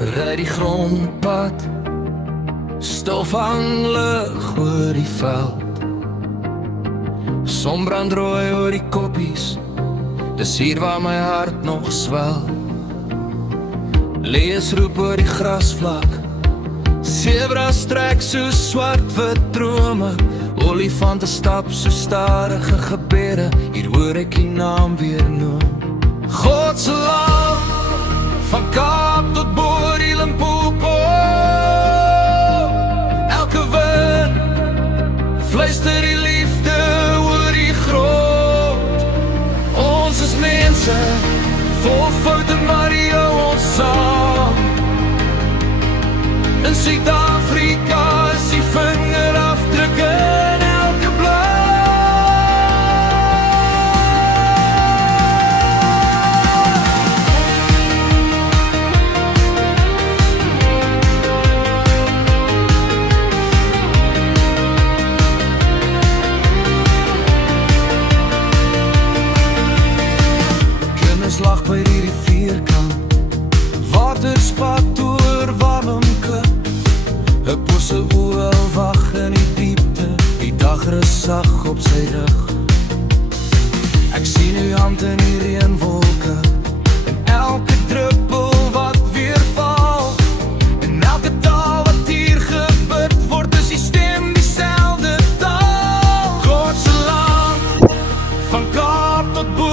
ry die grondpad, stof hang lig oor die veld. Son brand rooi oor die koppies, dis hier waar my hart nog swel. Lees roep oor die grasvlak, sebras trek so swart-wit drome, olifante stap so stadige gebede, hier hoor ek die naam weer noem. God se land, van Kaap tot Boer die Limpopo, elke wind fluister die liefde oor die grond. Ons is mense, vol foute maar die hou ons saam. In Suid-Afrika is die vingerafdrukke in elke blad. Kinders lag by die rivierkant, water spat oor warm klip. 'n bosse oel wag in die diepte, die dag rus sag op sy rug. Ek sien uw hand in die reënwolke, en elke druppel wat weer val, en elke taal wat hier gebid word, is die stem dieselfde taal. God se land, van Kaap tot Boer